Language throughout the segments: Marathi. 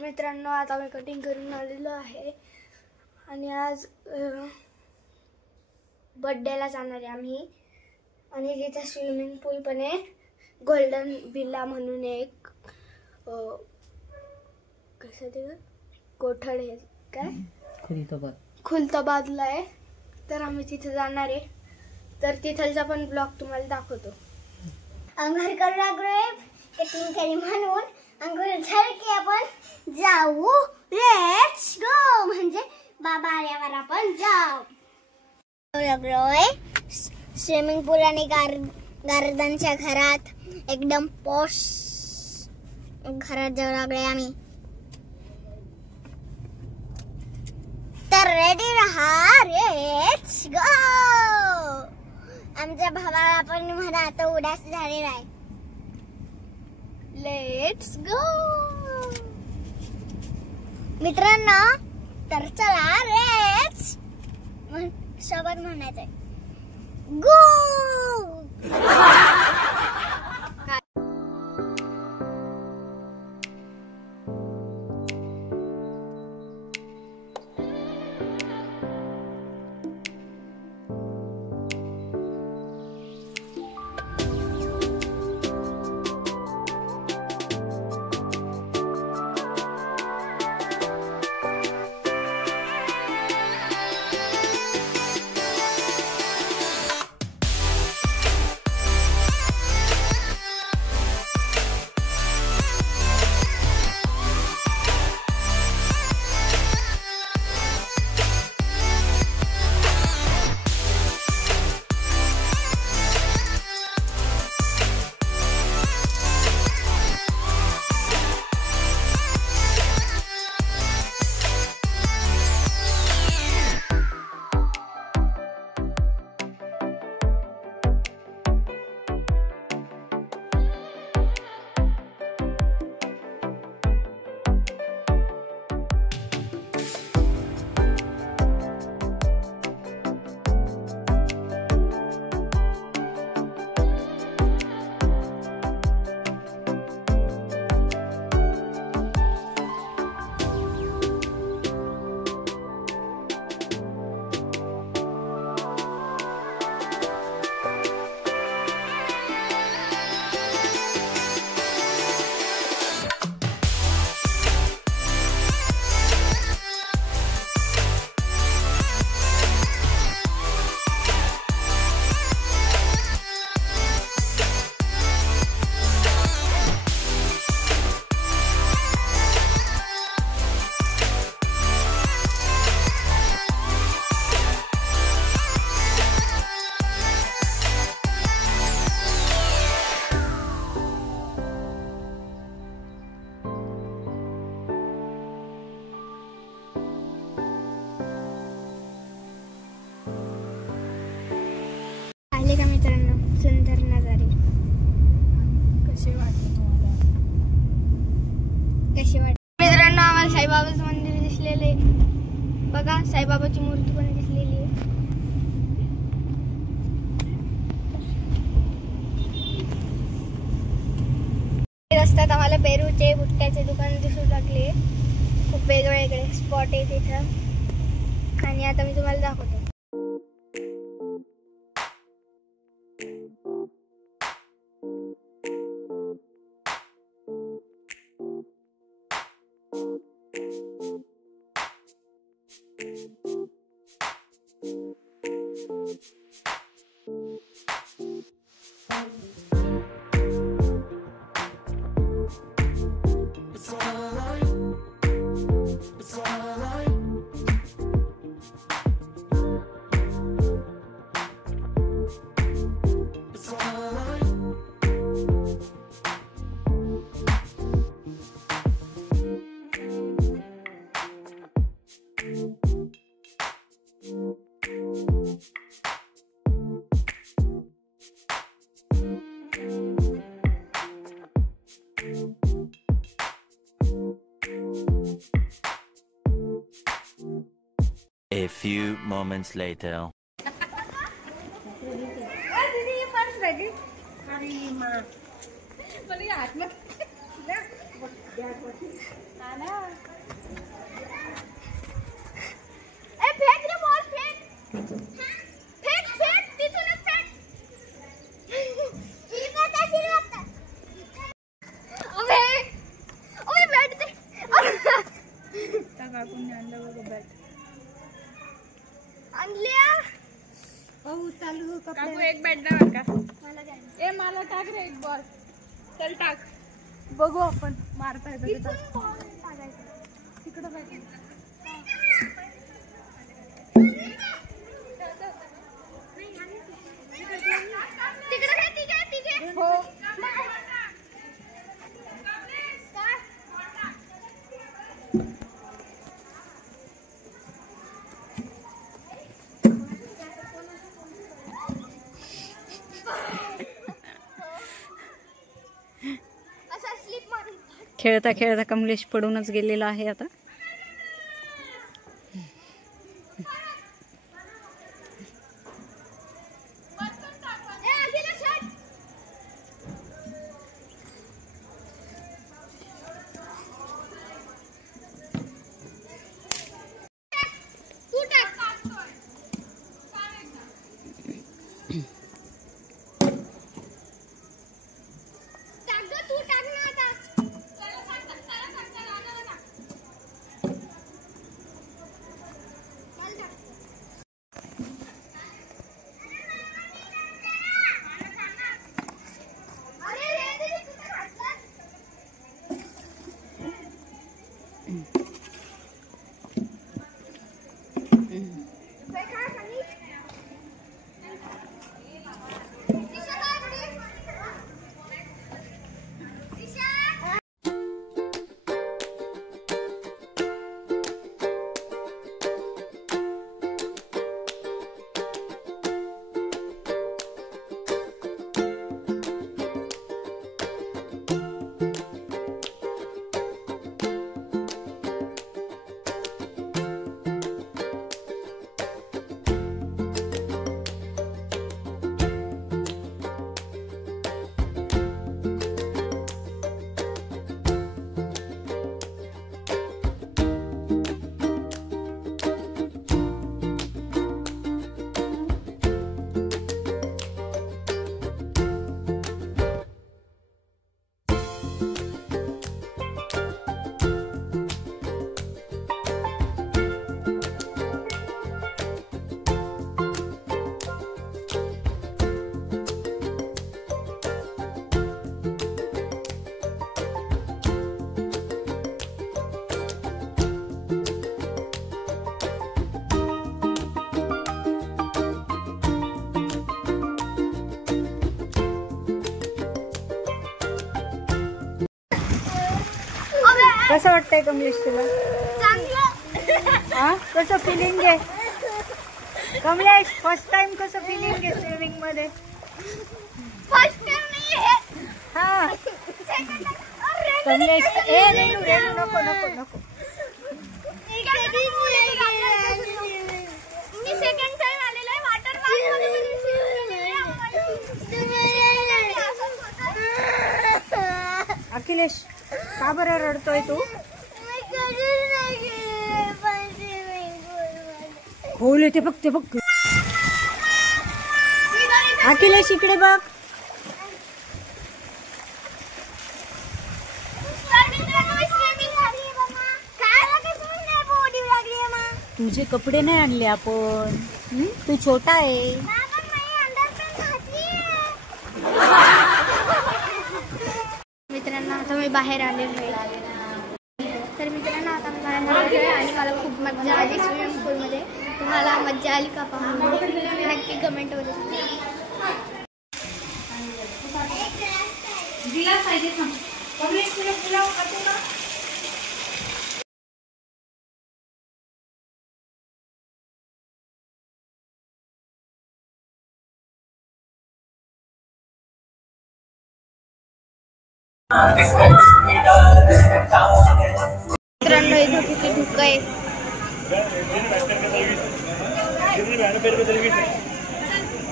मित्रांनो, आता मी कटिंग करून आलेलो आहे आणि आज बर्थडेला जाणार आहे आम्ही. आणि तिथे स्विमिंग पूल पण आहे. गोल्डन विला म्हणून एक कसं ते कोठड आहे काय खुलताबादला आहे. तर आम्ही तिथे जाणार आहे. तर तिथलचा पण ब्लॉग तुम्हाला दाखवतो. अंघोळ करू लागलोय कटिंग करी म्हणून. अंघोळ झालं की आपण जाऊ. Let's go. म्हणजे बाबा आल्यावर आपण जाऊ. लागलोय स्विमिंग पूल आणि गार्डनच्या घरात एकदम पॉश घरात जाऊ लागलोय आम्ही. तर रेडी रहा. Let's go. आमच्या भावाला पण म्हणा आता उदास झालेला आहे. लेट्स गो मित्रांनो. तर चला लेट्स सोबत म्हणायचंय गो. का मित्रांनो सुंदर नजारे. कसे वाटले तुम्हाला? कसे वाटले मित्रांनो? आम्हाला साईबाबाचं मंदिर दिसलेले बघा. साईबाबाची मूर्ती पण दिसलेली आहे. रस्त्यात आम्हाला पेरूचे भुट्ट्याचे दुकान दिसू लागले. खूप वेगवेगळे स्पॉट आहे तिथं. आणि आता मी तुम्हाला दाखवतो. A few moments later. अरे माँ, बोले हाथ में फेक रे बॉल, फेक फेक फेक तिथूनच फेक. अबे अबे बॅट दे. त्या काकूंनी आणलं बघ बॅट. आणल्या. चालू काकू एक बॅट द्या बरं का. ए मला टाक रे एक बॉल. चल टाक. बघू आपण मारता येतं का. तिकडं बॅट. हो. खेळता खेळता कमलेश पडूनच गेलेला आहे आता. कसं वाटतंय कमलेश तुला? हा कसं फिलिंग आहे कमलेश? फर्स्ट टाइम कसं फिलिंग आहे स्विमिंग मध्ये? फर्स्ट टाइम नाही आहे. हा कमलेश ए रेणू रेणू नको नको नको. मी सेकंड टाइम आलेला आहे वॉटर पार्क मध्ये. अखिलेश का बरं रडतोय तू? खोल येते बघ ते बघ. अखिलेश इकडे बघ. तुझे कपडे नाही आणले आपण. तू छोटा आहे. मित्रांनो आता मी बाहेर आलेलो आहे. तर मित्रांनो आता मला नळायचं आहे आणि मला खूप मजा आली स्विमिंग पूलमध्ये. तुम्हाला मजा आली का पाहून नक्की कमेंटमध्ये मित्रांनो इथं किती धुकं आहे.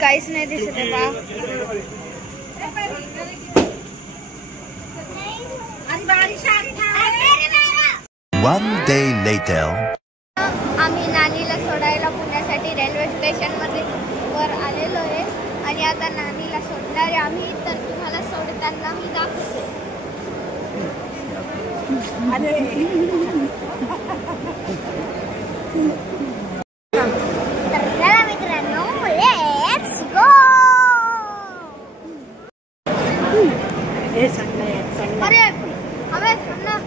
काहीच नाही दिसत आहे पहा. बारिश 1 day later. आम्ही नानीला सोडायला पुण्यासाठी रेल्वे स्टेशनमध्ये वर आलेलो आहे आणि आता नानीला सोडणार आहे आम्ही. तर तुम्हाला सोडताना मी दाखवते. तर चला मित्रांनो, लेट्स गो. हे सांग ना यार, सांग ना. अरे हवे ना.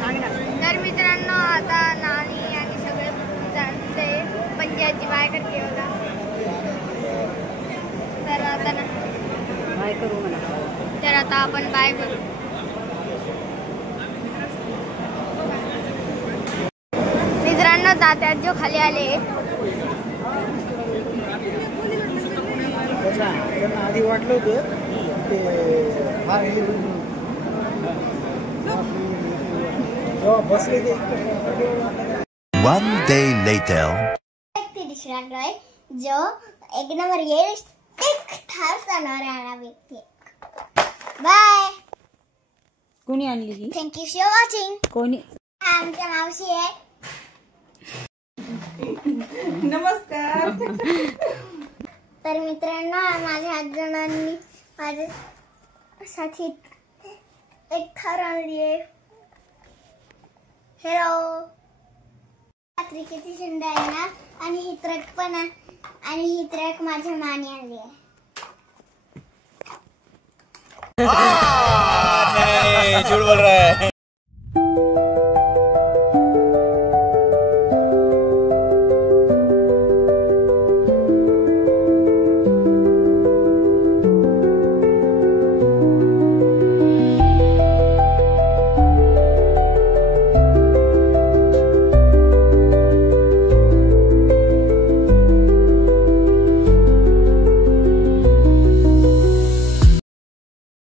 सांग ना. तर मित्रांनो आता नानी आणि सगळे जाणते पंजाबची बाय करते होता. तर आता ना काय करू म्हणा. तर आता आपण बाय करू. मित्रांनो तात्यात जो खाली आले. आधी वाटलं होतं ते बसले ते 1 day later. व्यक्ती दिसणार जो एक नंबर येईल एक थार जाणार व्यक्ती. बाय. कोणी आणली ही? Thank you for watching. कोणी? आमच्या मावशी आहे. नमस्कार. तर मित्रांनो माझ्या आजोबांनी माझ्यासाठी एक थार आणली आहे. हॅलो. रात्री किती सुंदर आहे ना. आणि ही ट्रक पण आहे. आणि ही ट्रक माझ्या माने आणली आहे. नहीं झूठ बोल रहा है.